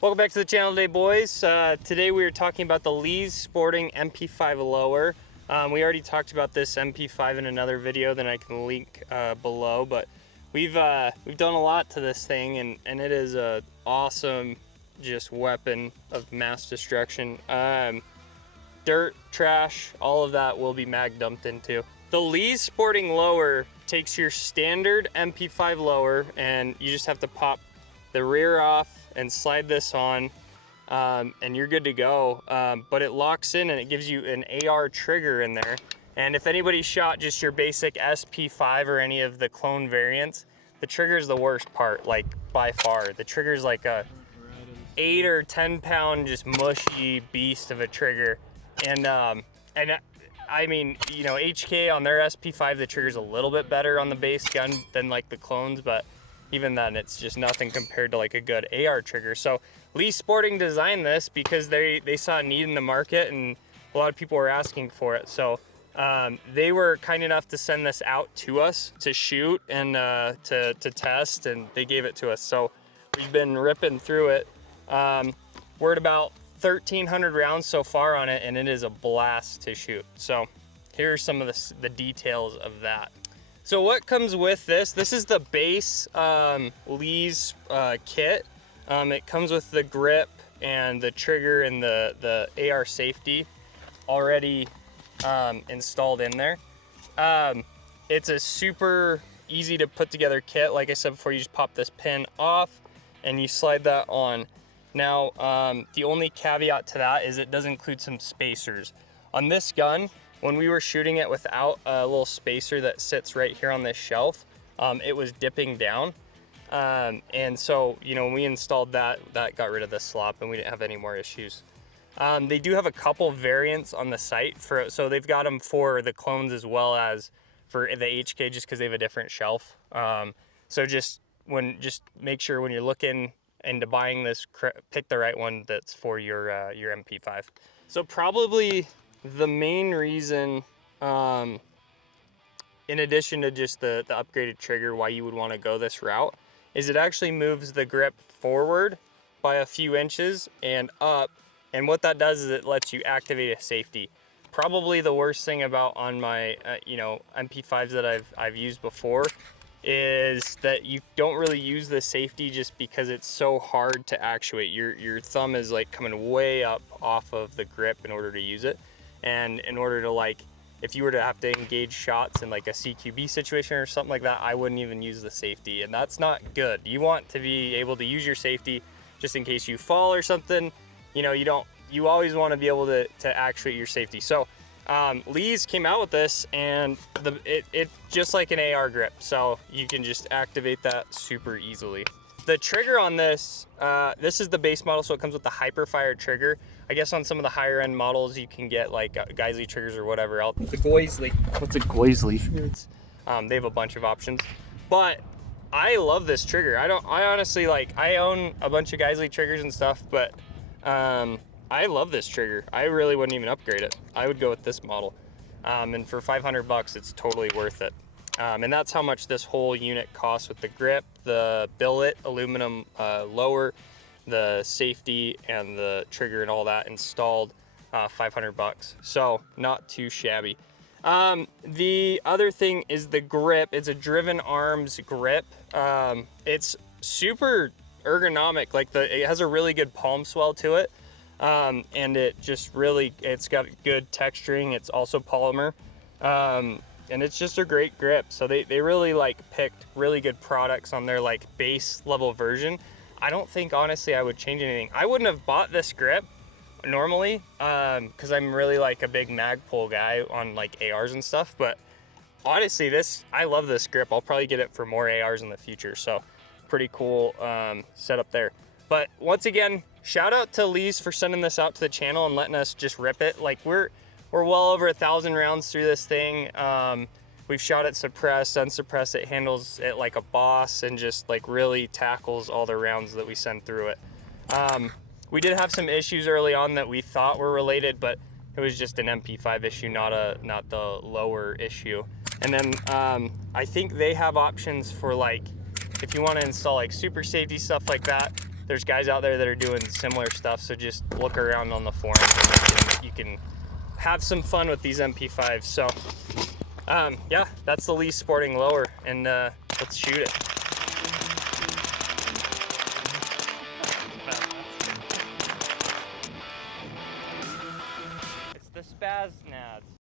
Welcome back to the channel today, boys. Today we are talking about the Lee's Sporting MP5 Lower. We already talked about this MP5 in another video that I can link below, but we've done a lot to this thing, and it is a awesome just weapon of mass destruction. Dirt, trash, all of that will be mag dumped into. The Lee's Sporting Lower takes your standard MP5 Lower, and you just have to pop the rear off and slide this on, and you're good to go. But it locks in and it gives you an AR trigger in there. And if anybody shot just your basic SP5 or any of the clone variants, the trigger is the worst part, like by far. The trigger is like a 8 or 10 pound just mushy beast of a trigger. And I mean, you know, HK on their SP5, the trigger's a little bit better on the base gun than like the clones, but even then it's just nothing compared to like a good AR trigger. So Lee Sporting designed this because they saw a need in the market and a lot of people were asking for it. So they were kind enough to send this out to us to shoot and to test, and they gave it to us. So we've been ripping through it. We're at about 1,300 rounds so far on it, and it is a blast to shoot. So here are some of the details of that. So what comes with this? This is the base Lee's kit. It comes with the grip and the trigger and the AR safety already installed in there. It's a super easy to put together kit. Like I said before, you just pop this pin off and you slide that on. Now, the only caveat to that is it does include some spacers. On this gun, when we were shooting it without a little spacer that sits right here on this shelf, it was dipping down. And so, you know, when we installed that got rid of the slop and we didn't have any more issues. They do have a couple variants on the site so they've got them for the clones as well as for the HK, just because they have a different shelf. So just make sure when you're looking into buying this, pick the right one that's for your MP5. So probably the main reason, in addition to just the upgraded trigger, why you would want to go this route, is it actually moves the grip forward by a few inches and up. And what that does is it lets you activate a safety. Probably the worst thing about on my you know, MP5s that I've used before is that you don't really use the safety just because it's so hard to actuate. Your thumb is like coming way up off of the grip in order to use it. And in order to, like, if you were to have to engage shots in like a CQB situation or something like that, I wouldn't even use the safety, and that's not good. You want to be able to use your safety just in case you fall or something. You know, you always want to be able to actuate your safety. So Lee's came out with this, and it's just like an AR grip, so you can just activate that super easily. The trigger on this, this is the base model, so it comes with the Hyperfire trigger. I guess on some of the higher end models, you can get like Geisley triggers or whatever else. The Goisley. What's a Goisley? They have a bunch of options, but I love this trigger. I honestly, like, I own a bunch of Geisley triggers and stuff, but I love this trigger. I really wouldn't even upgrade it. I would go with this model. And for 500 bucks, it's totally worth it. And that's how much this whole unit costs, with the grip, the billet, aluminum lower, the safety, and the trigger and all that installed. 500 bucks. So not too shabby. The other thing is the grip. It's a Driven Arms grip. It's super ergonomic. Like, it has a really good palm swell to it. And it just really, it's got good texturing. It's also polymer. And it's just a great grip. So they really like picked really good products on their like base level version. I don't think honestly I would change anything. I wouldn't have bought this grip normally, because I'm really like a big Magpul guy on like ARs and stuff, but honestly I love this grip. I'll probably get it for more ARs in the future. So pretty cool setup there. But once again, shout out to Lee's for sending this out to the channel and letting us just rip it. Like, we're well over 1,000 rounds through this thing. We've shot it suppressed, unsuppressed. It handles it like a boss and just like really tackles all the rounds that we send through it. We did have some issues early on that we thought were related, but it was just an MP5 issue, not the lower issue. And then I think they have options for like if you want to install like super safety stuff like that, there's guys out there that are doing similar stuff. So just look around on the forums and you can have some fun with these MP5s. So yeah, that's the Lee's Sporting Lower, and let's shoot it. It's the Spaz